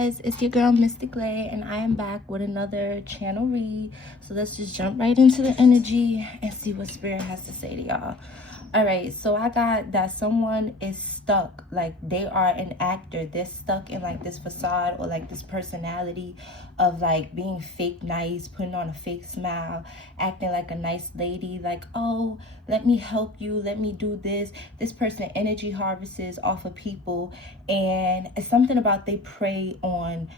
guys, it's your girl Mystic Lay, and I am back with another channel read. So let's just jump right into the energy and see what Spirit has to say to y'all. All right, so I got that someone is stuck, like they are an actor. They're stuck in like this facade or like this personality of like being fake nice, putting on a fake smile, acting like a nice lady, like, oh, let me help you, let me do this. This person energy harvests off of people, and it's something about they prey on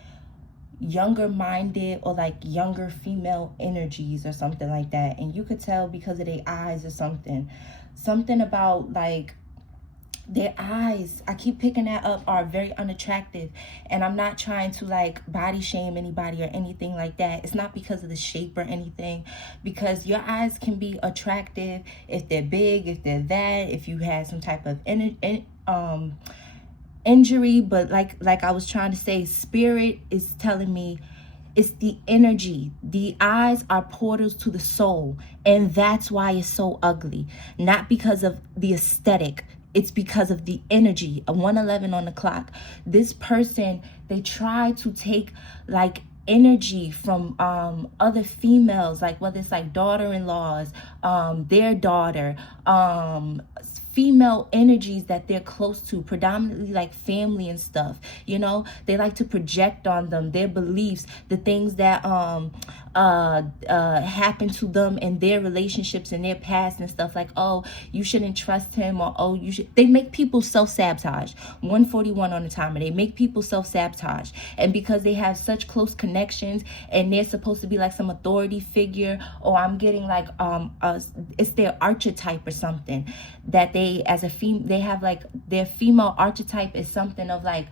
younger minded or like younger female energies or something like that. And you could tell because of their eyes or something about like their eyes, I keep picking that up, are very unattractive. And I'm not trying to like body shame anybody or anything like that. It's not because of the shape or anything, because your eyes can be attractive if they're big, if they're that, if you had some type of injury. But like I was trying to say, Spirit is telling me it's the energy. The eyes are portals to the soul, and that's why it's so ugly. Not because of the aesthetic, it's because of the energy. A 111 on the clock. This person, they try to take like energy from other females, like whether it's like daughter-in-laws, their daughter, female energies that they're close to, predominantly like family and stuff. You know, they like to project on them their beliefs, the things that happen to them in their relationships in their past and stuff, like, oh, you shouldn't trust him, or oh, you should. They make people self-sabotage. 141 on the timer. They make people self-sabotage, and because they have such close connections and they're supposed to be like some authority figure, or I'm getting like it's their archetype or something, that they as a they have like their female archetype is something of like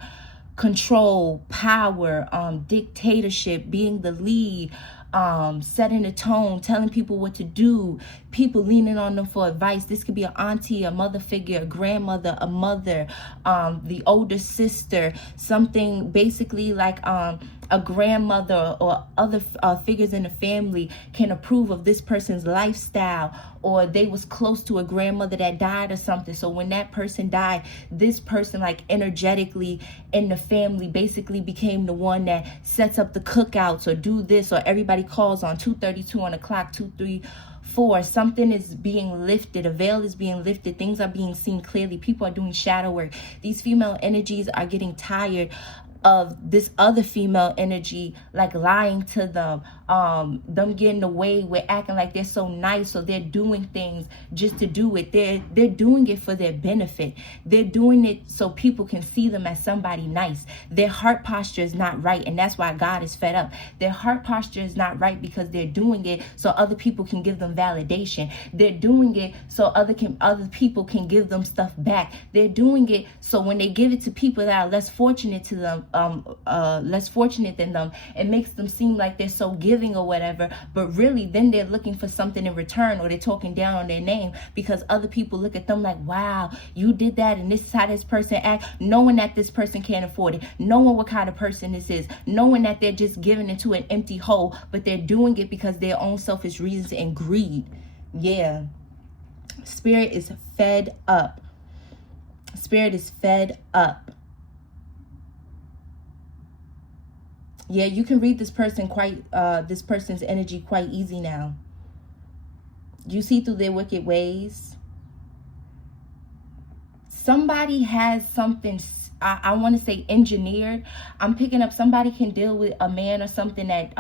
control, power, dictatorship, being the lead, setting the tone, telling people what to do, people leaning on them for advice. This could be an auntie, a mother figure, a grandmother, a mother, the older sister, something basically like a grandmother or other figures in the family can approve of this person's lifestyle, or they was close to a grandmother that died or something. So when that person died, this person like energetically in the family basically became the one that sets up the cookouts or do this, or everybody calls on 2:32 on the clock, 2:34. Something is being lifted, a veil is being lifted, things are being seen clearly, people are doing shadow work. These female energies are getting tired of this other female energy like lying to them, them getting away with acting like they're so nice, so they're doing things just to do it. They're doing it for their benefit. They're doing it so people can see them as somebody nice. Their heart posture is not right, and that's why God is fed up. Their heart posture is not right because they're doing it so other people can give them validation. They're doing it so other people can give them stuff back. They're doing it so when they give it to people that are less fortunate to them, less fortunate than them, it makes them seem like they're so giving or whatever, but really then they're looking for something in return, or they're talking down on their name because other people look at them like, wow, you did that and this is how this person act, knowing that this person can't afford it, knowing what kind of person this is, knowing that they're just giving into an empty hole, but they're doing it because their own selfish reasons and greed. Yeah, Spirit is fed up. Spirit is fed up. Yeah, you can read this person this person's energy quite easy now. You see through their wicked ways. Somebody has something, I want to say engineered. I'm picking up somebody can deal with a man or something that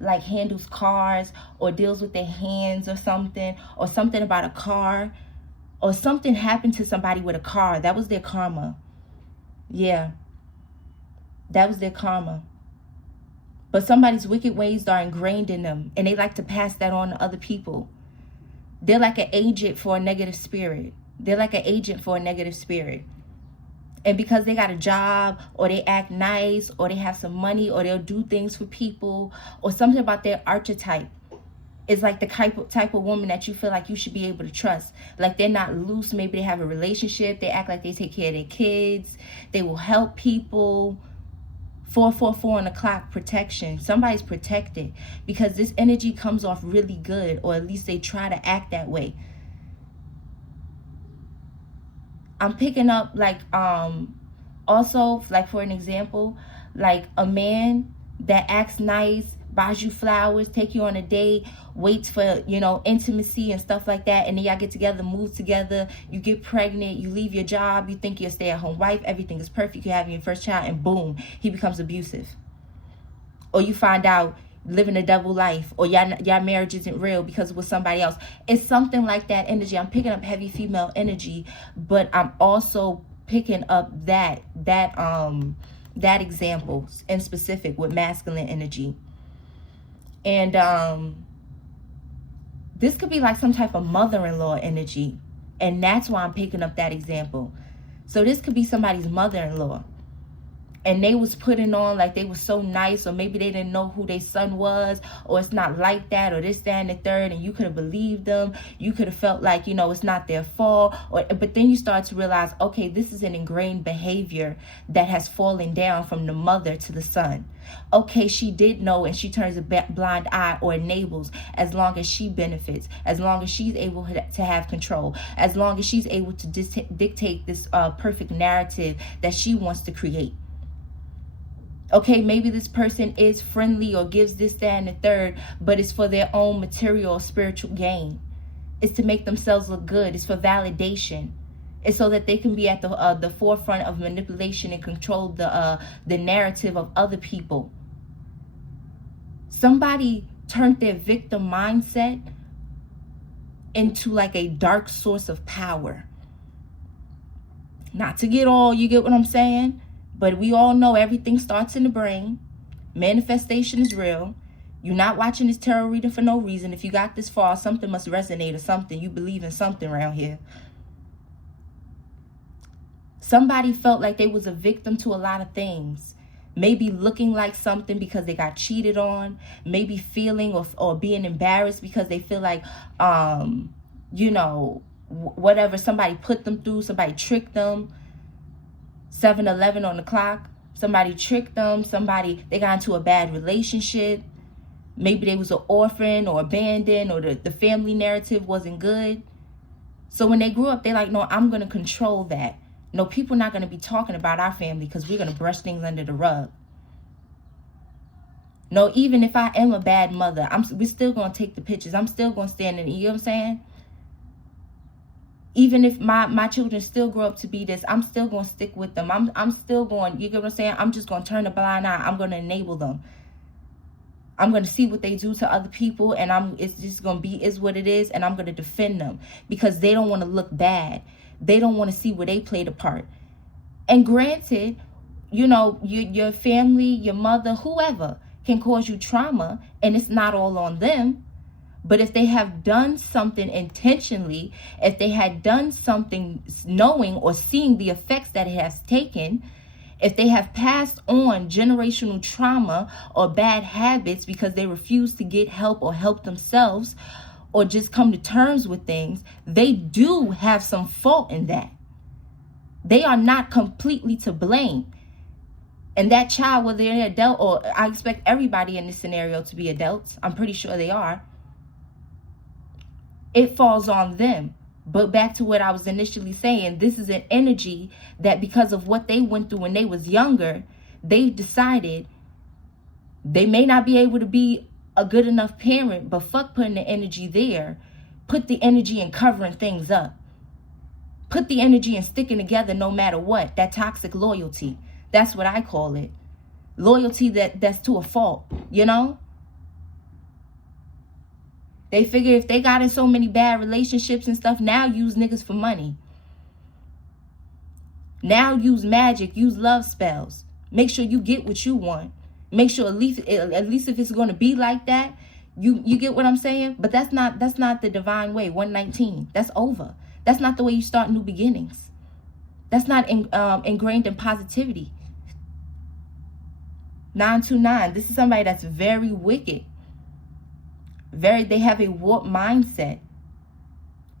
like handles cars or deals with their hands or something about a car, or something happened to somebody with a car. That was their karma. Yeah, that was their karma. But somebody's wicked ways are ingrained in them, and they like to pass that on to other people. They're like an agent for a negative spirit. They're like an agent for a negative spirit. And because they got a job, or they act nice, or they have some money, or they'll do things for people, or something about their archetype is like the type of woman that you feel like you should be able to trust. Like they're not loose. Maybe they have a relationship. They act like they take care of their kids. They will help people. 444 on the clock, protection. Somebody's protected because this energy comes off really good, or at least they try to act that way. I'm picking up like also, like for an example, like a man that acts nice, buys you flowers, take you on a date, waits for, you know, intimacy and stuff like that, and then y'all get together, move together, you get pregnant, you leave your job, you think you're a stay-at-home wife, everything is perfect, you're having your first child, and boom, he becomes abusive. Or you find out living a double life, or y'all marriage isn't real because it was somebody else. It's something like that energy. I'm picking up heavy female energy, but I'm also picking up that example in specific with masculine energy. And this could be like some type of mother-in-law energy, and that's why I'm picking up that example. So this could be somebody's mother-in-law, and they was putting on like they was so nice, or maybe they didn't know who their son was, or it's not like that, or this, that, and the third, and you could have believed them. You could have felt like, you know, it's not their fault. But then you start to realize, okay, this is an ingrained behavior that has fallen down from the mother to the son. Okay, she did know, and she turns a blind eye or enables as long as she benefits, as long as she's able to have control, as long as she's able to dictate this perfect narrative that she wants to create. Okay, maybe this person is friendly or gives this, that, and the third, but it's for their own material or spiritual gain. It's to make themselves look good. It's for validation. It's so that they can be at the forefront of manipulation and control the narrative of other people. Somebody turned their victim mindset into like a dark source of power. Not to get all, you get what I'm saying? But we all know everything starts in the brain. Manifestation is real. You're not watching this tarot reading for no reason. If you got this far, something must resonate or something. You believe in something around here. Somebody felt like they was a victim to a lot of things. Maybe looking like something because they got cheated on. Maybe feeling or being embarrassed because they feel like, you know, whatever somebody put them through, somebody tricked them. 7-11 on the clock, somebody tricked them, they got into a bad relationship, maybe they was an orphan or abandoned, or the family narrative wasn't good. So when they grew up, they're like, no, I'm going to control that. No, people are not going to be talking about our family because we're going to brush things under the rug. No, even if I am a bad mother, we're still going to take the pictures. I'm still going to stand in, you know what I'm saying? Even if my children still grow up to be this, I'm still going to stick with them. I'm still going, you get what I'm saying? I'm just going to turn a blind eye. I'm going to enable them. I'm going to see what they do to other people, and it's just going to be is what it is, and I'm going to defend them because they don't want to look bad. They don't want to see where they played a part. And granted, you know, your family, your mother, whoever can cause you trauma, and it's not all on them. But if they have done something intentionally, if they had done something knowing or seeing the effects that it has taken, if they have passed on generational trauma or bad habits because they refuse to get help or help themselves or just come to terms with things, they do have some fault in that. They are not completely to blame. And that child, whether they're an adult, or I expect everybody in this scenario to be adults, I'm pretty sure they are, it falls on them. But back to what I was initially saying, this is an energy that because of what they went through when they was younger, they decided they may not be able to be a good enough parent, but fuck putting the energy there. Put the energy in covering things up. Put the energy in sticking together no matter what. That toxic loyalty. That's what I call it. Loyalty that's to a fault, you know? They figure if they got in so many bad relationships and stuff, now use niggas for money. Now use magic, use love spells. Make sure you get what you want. Make sure at least if it's going to be like that, you get what I'm saying? But that's not the divine way. 119. That's over. That's not the way you start new beginnings. That's not ingrained in positivity. 929. This is somebody that's very wicked. They have a warped mindset.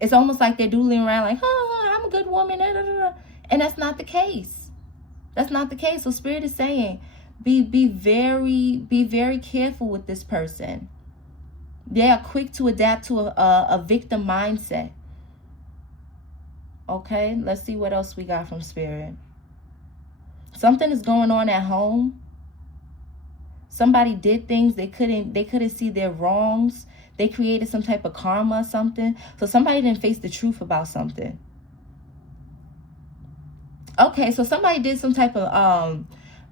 It's almost like they're doodling around like, oh, I'm a good woman. And that's not the case. That's not the case. So Spirit is saying, be very careful with this person. They are quick to adapt to a victim mindset. Okay, let's see what else we got from Spirit. Something is going on at home Somebody did things they couldn't see their wrongs. They created some type of karma or something. So somebody didn't face the truth about something. Okay, so somebody did some type of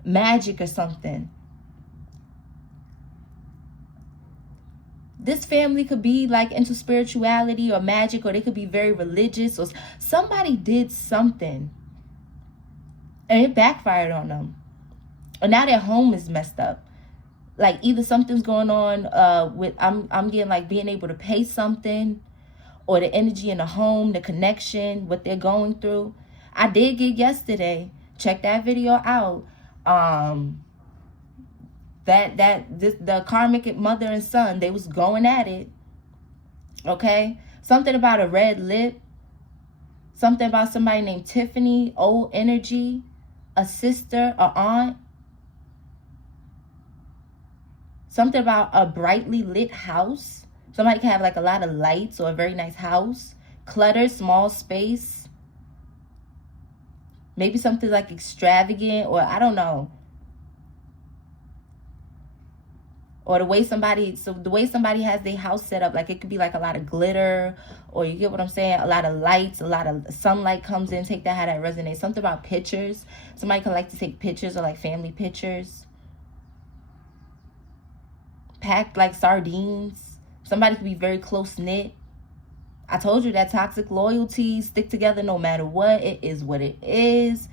magic or something. This family could be like into spirituality or magic, or they could be very religious, or somebody did something and it backfired on them. And now their home is messed up. Like either something's going on with I'm getting like being able to pay something, or the energy in the home, the connection, what they're going through. I did get yesterday. Check that video out. The karmic mother and son, they was going at it. Okay, something about a red lip, something about somebody named Tiffany, old energy, a sister, a aunt, something about a brightly lit house. Somebody can have like a lot of lights or a very nice house. Clutter, small space, maybe something like extravagant, or I don't know. Or the way somebody has their house set up, like it could be like a lot of glitter, or you get what I'm saying, a lot of lights, a lot of sunlight comes in. Take that how that resonates. Something about pictures. Somebody can like to take pictures, or like family pictures. Packed like sardines. Somebody could be very close knit. I told you that toxic loyalty, stick together no matter what. It is what it is.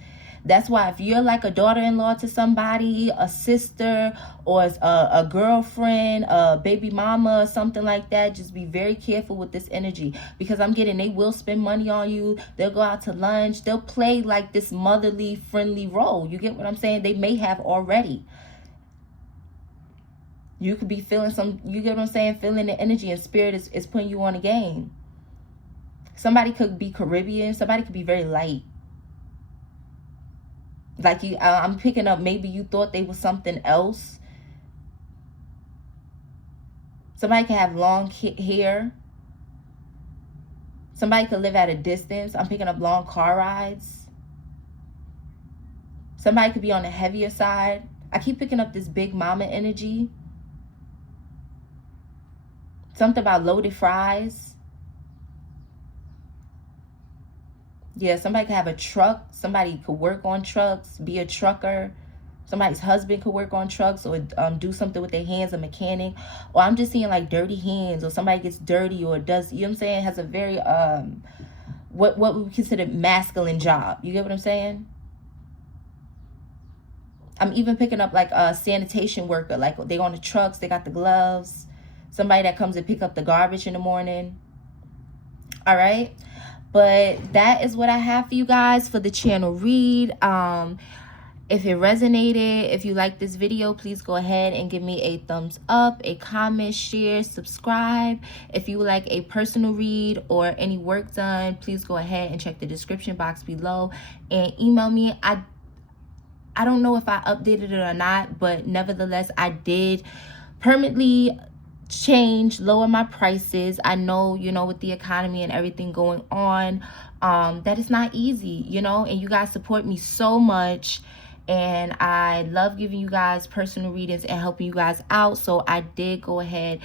That's why if you're like a daughter-in-law to somebody, a sister, or a girlfriend, a baby mama, or something like that, just be very careful with this energy. Because I'm getting, they will spend money on you. They'll go out to lunch. They'll play like this motherly, friendly role. You get what I'm saying? They may have already. You could be feeling you get what I'm saying? Feeling the energy, and spirit is putting you on a game. Somebody could be Caribbean. Somebody could be very light. Like I'm picking up, maybe you thought they was something else. Somebody can have long hair. Somebody could live at a distance. I'm picking up long car rides. Somebody could be on the heavier side. I keep picking up this big mama energy. Something about loaded fries. Yeah, somebody could have a truck. Somebody could work on trucks, be a trucker. Somebody's husband could work on trucks, or do something with their hands, a mechanic. Or I'm just seeing like dirty hands, or somebody gets dirty, or does, you know what I'm saying, has a very, what we consider masculine job. You get what I'm saying? I'm even picking up like a sanitation worker. Like they on the trucks, they got the gloves. Somebody that comes to pick up the garbage in the morning. All right. But that is what I have for you guys for the channel read. If it resonated, if you like this video, please go ahead and give me a thumbs up, a comment, share, subscribe. If you would like a personal read or any work done, please go ahead and check the description box below and email me. I don't know if I updated it or not, but nevertheless, I did permanently lower my prices. I know, you know, with the economy and everything going on, that it's not easy, you know, and you guys support me so much, and I love giving you guys personal readings and helping you guys out. So I did go ahead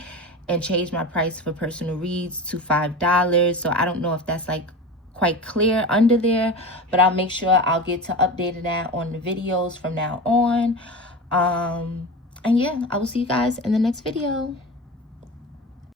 and change my price for personal reads to $5. So I don't know if that's like quite clear under there, but I'll make sure I'll get to updating that on the videos from now on. And yeah, I will see you guys in the next video.